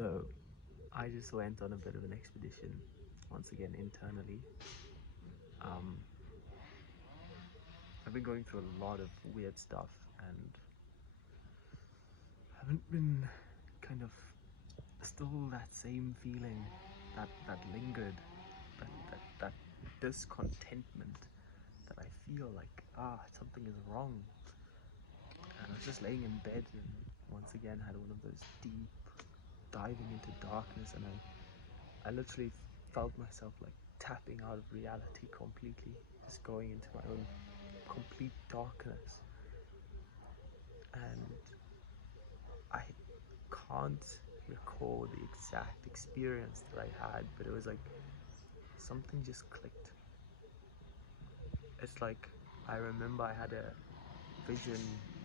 So I just went on a bit of an expedition, once again internally. Um, I've been going through a lot of weird stuff and haven't been kind of still that same feeling that lingered, that discontentment that I feel like something is wrong. And I was just laying in bed and once again had one of those deep diving into darkness, and I literally felt myself like tapping out of reality completely, just going into my own complete darkness. And I can't recall the exact experience that I had, but it was like something just clicked. It's like I remember I had a vision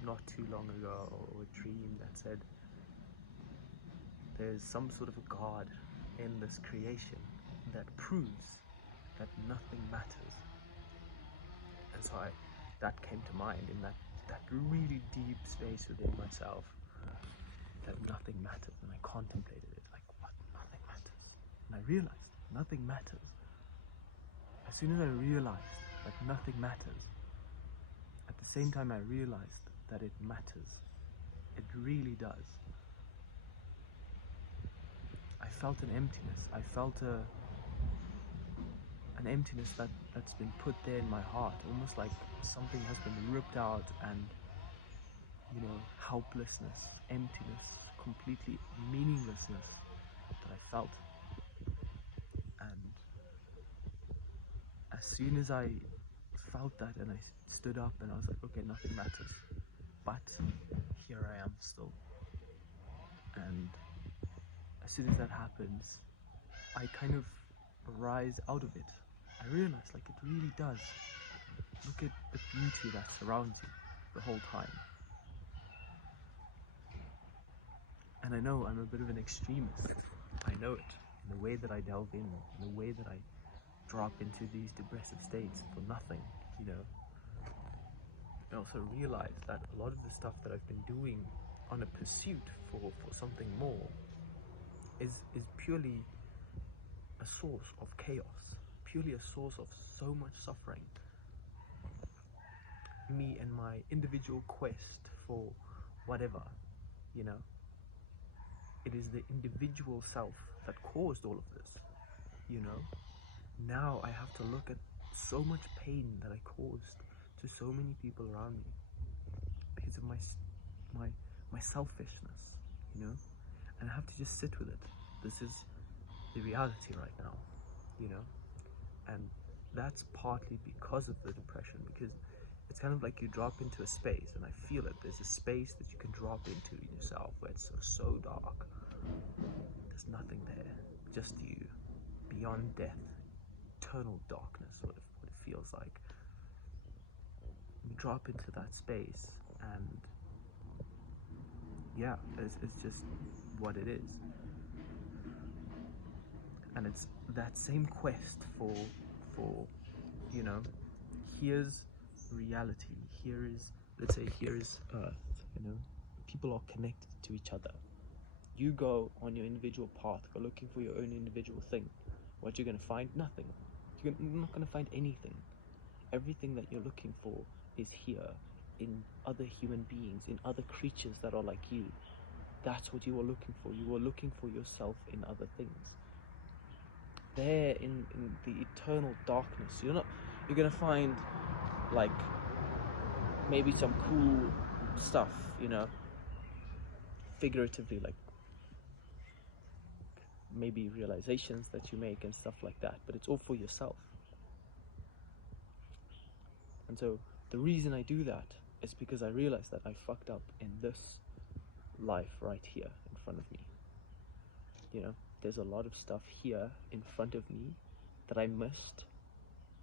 not too long ago, or a dream that said there's some sort of a God in this creation that proves that nothing matters. And so that came to mind in that really deep space within myself, that nothing matters. And I contemplated it, like, what? Nothing matters. And I realized nothing matters. As soon as I realized that nothing matters, at the same time I realized that it matters. It really does. I felt an emptiness. I felt an emptiness that's been put there in my heart, almost like something has been ripped out, and helplessness, emptiness, completely meaninglessness that I felt. And as soon as I felt that, and I stood up and I was like, okay, nothing matters, but here I am still. And as soon as that happens, I kind of rise out of it. I realize, like, it really does. Look at the beauty that surrounds you the whole time. And I know I'm a bit of an extremist. I know it. In the way that I delve in the way that I drop into these depressive states for nothing, I also realize that a lot of the stuff that I've been doing on a pursuit for something more is purely a source of chaos, purely a source of so much suffering. Me and my individual quest for whatever, it is the individual self that caused all of this, Now I have to look at so much pain that I caused to so many people around me because of my selfishness, and I have to just sit with it. This is the reality right now, and that's partly because of the depression, because it's kind of like you drop into a space, and I feel it. There's a space that you can drop into in yourself where it's so dark. There's nothing there, just you, beyond death, eternal darkness, what it feels like. You drop into that space, and yeah, it's just what it is. And it's that same quest for here's reality. Let's say people are connected to each other. You go on your individual path, go looking for your own individual thing. What you're going to find? Nothing. You're not going to find anything. Everything that you're looking for is here, in other human beings, in other creatures that are like you. That's what you are looking for. You are looking for yourself in other things. There in the eternal darkness, you're going to find, like, maybe some cool stuff, figuratively, like maybe realizations that you make and stuff like that, but it's all for yourself. And so the reason I do that is because I realize that I fucked up in this life right here in front of me. There's a lot of stuff here in front of me that I missed,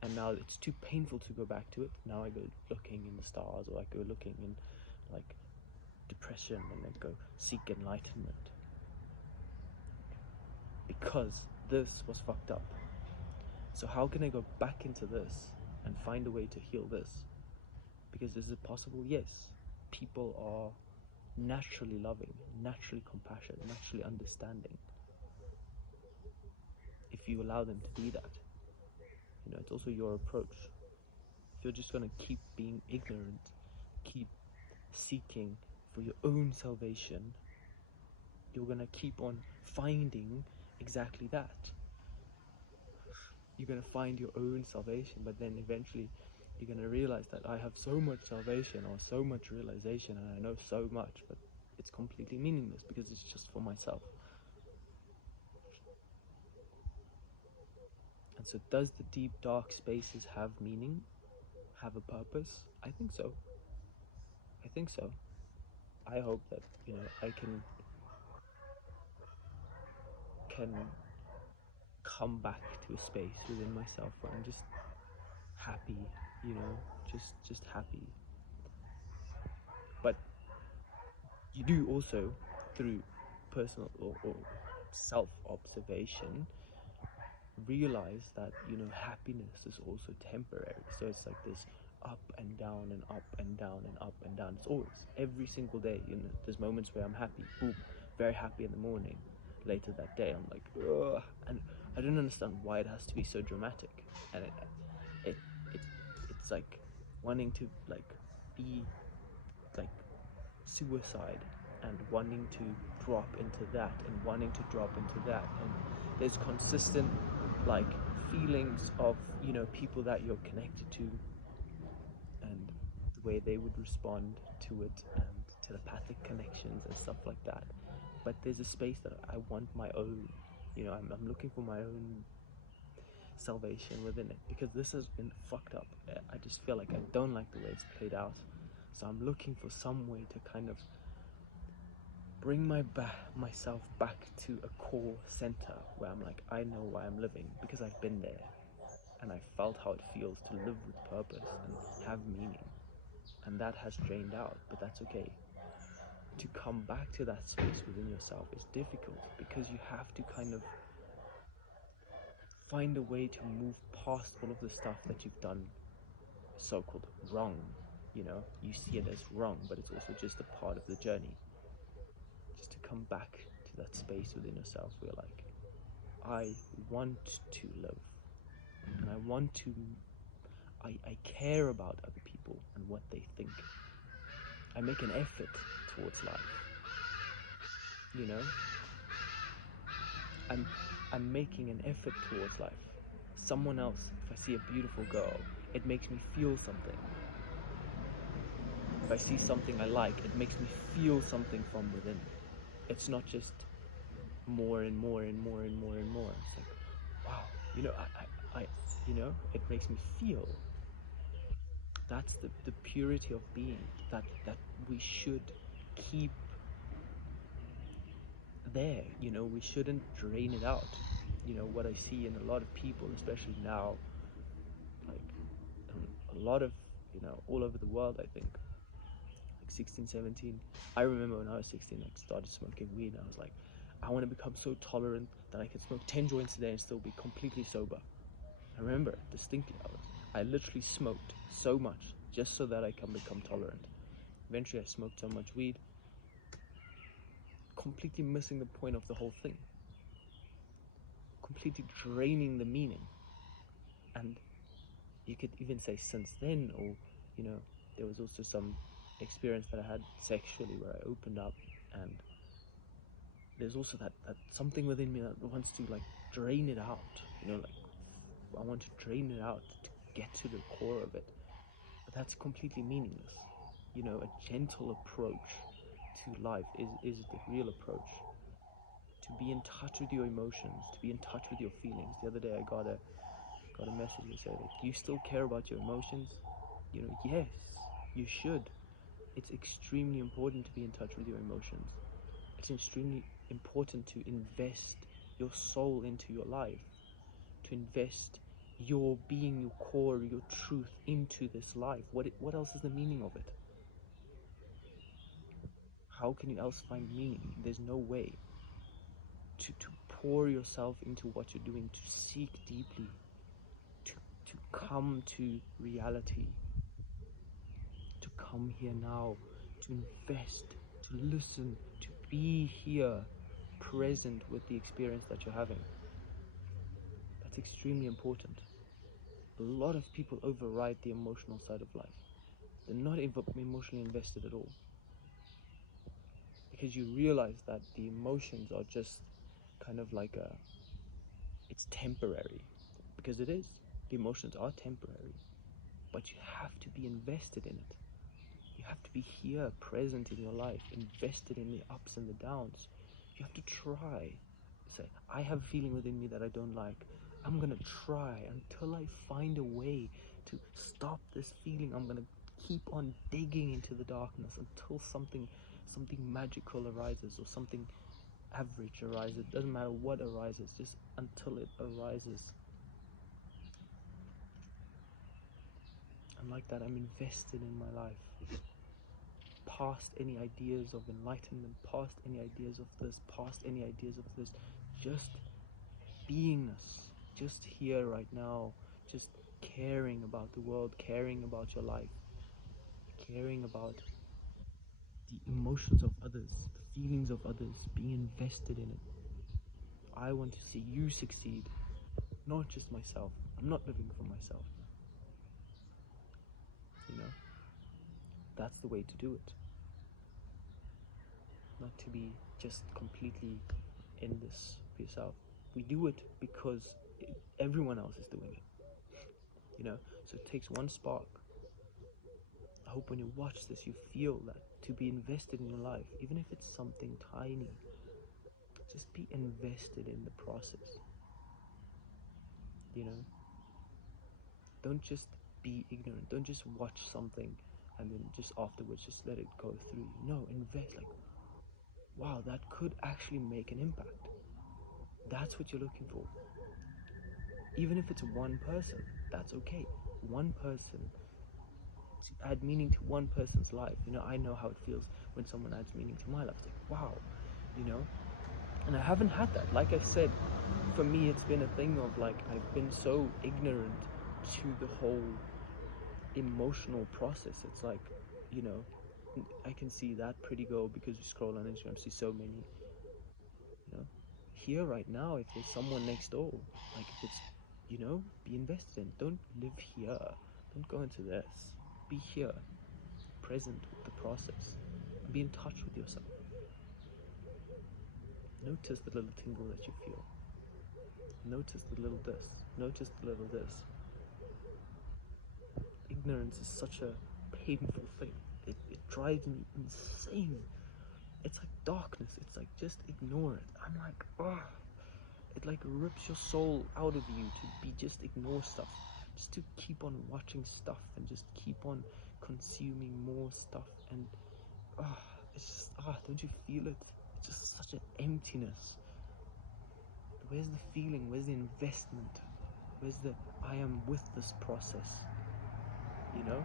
and now it's too painful to go back to it. Now I go looking in the stars, or I go looking in, like, depression, and then go seek enlightenment, because this was fucked up. So how can I go back into this and find a way to heal this? Because is it possible? Yes. People are naturally loving, naturally compassionate, naturally understanding. If you allow them to be that, it's also your approach. If you're just going to keep being ignorant, keep seeking for your own salvation, you're going to keep on finding exactly that. You're going to find your own salvation, but then eventually you're going to realize that I have so much salvation or so much realization and I know so much, but it's completely meaningless because it's just for myself. And so does the deep dark spaces have meaning? Have a purpose? I think so. I hope that, I can come back to a space within myself where I'm just happy, just happy. But you do also, through personal or self-observation, realize that, happiness is also temporary. So it's like this up and down and up and down and up and down. It's always, every single day, there's moments where I'm happy, boom, very happy in the morning. Later that day, I'm like, ugh. And I don't understand why it has to be so dramatic. And it's like wanting to be suicide and wanting to drop into that and wanting to drop into that, and there's consistent feelings of people that you're connected to and the way they would respond to it and telepathic connections and stuff like that. But there's a space that I want my own, I'm looking for my own salvation within it, because this has been fucked up. I just feel like I don't like the way it's played out, so I'm looking for some way to kind of bring myself back to a core center where I'm like, I know why I'm living, because I've been there and I felt how it feels to live with purpose and have meaning, and that has drained out, but that's okay. To come back to that space within yourself is difficult because you have to kind of find a way to move past all of the stuff that you've done so-called wrong. You see it as wrong, but it's also just a part of the journey. Just to come back to that space within yourself where I want to live, and I care about other people and what they think. I make an effort towards life. I'm making an effort towards life. Someone else, if I see a beautiful girl, it makes me feel something. If I see something I like, it makes me feel something from within. It's not just more and more and more and more and more. It's like, wow, I it makes me feel. That's the purity of being that we should keep there. We shouldn't drain it out. What I see in a lot of people, especially now, a lot of, all over the world, I think, 16, 17. I remember when I was 16, I started smoking weed, and I was like, I want to become so tolerant that I can smoke 10 joints a day and still be completely sober. I remember distinctly, I literally smoked so much just so that I can become tolerant. Eventually I smoked so much weed, completely missing the point of the whole thing, completely draining the meaning. And you could even say since then, or there was also some experience that I had sexually where I opened up, and there's also that something within me that wants to drain it out. I want to drain it out to get to the core of it, but that's completely meaningless. A gentle approach to life is the real approach. To be in touch with your emotions, to be in touch with your feelings. The other day I got a message that said, do you still care about your emotions? Yes, you should. It's extremely important to be in touch with your emotions. It's extremely important to invest your soul into your life, to invest your being, your core, your truth into this life. What else is the meaning of it? How can you else find meaning? There's no way. To pour yourself into what you're doing, to seek deeply, to come to reality, to come here now, to invest, to to listen, to be here, present with the experience that you're having. That's extremely important. A lot of people override the emotional side of life. They're not emotionally invested at all. Because you realize that the emotions are just kind of like it's temporary. Because it is. The emotions are temporary. But you have to be invested in it. You have to be here, present in your life, invested in the ups and the downs. You have to try. Say, I have a feeling within me that I don't like. I'm gonna try until I find a way to stop this feeling. I'm gonna keep on digging into the darkness until something magical arises, or something average arises. Doesn't matter what arises, just until it arises. And like that, I'm invested in my life. Past any ideas of enlightenment, past any ideas of this, past any ideas of this, just beingness, just here right now, just caring about the world, caring about your life, caring about the emotions of others, the feelings of others, being invested in it. I want to see you succeed, not just myself. I'm not living for myself. You know, that's the way to do it. Not to be just completely in this for yourself. We do it because everyone else is doing it. You know, so it takes one spark. I hope when you watch this, you feel that to be invested in your life, even if it's something tiny, just be invested in the process. You know, don't just be ignorant. Don't just watch something and then just afterwards just let it go through you. No, invest. Like, wow, that could actually make an impact. That's what you're looking for. Even if it's one person, that's okay. One person, to add meaning to one person's life. You know, I know how it feels when someone adds meaning to my life. It's like, wow, you know. And I haven't had that. Like I said, for me, it's been a thing of like, I've been so ignorant to the whole emotional process. It's like, you know, I can see that pretty girl because you scroll on Instagram, see so many, you know. Here right now, if there's someone next door, like if it's, you know, be invested in. Don't live here. Don't go into this. Be here, present with the process. And be in touch with yourself. Notice the little tingle that you feel. Notice the little this. Notice the little this. Ignorance is such a painful thing. It drives me insane. It's like darkness. It's like, just ignore it. I'm like, oh. It like rips your soul out of you to be just ignore stuff. Just to keep on watching stuff and just keep on consuming more stuff. And it's just, don't you feel it? It's just such an emptiness. Where's the feeling? Where's the investment? Where's the I am with this process? You know?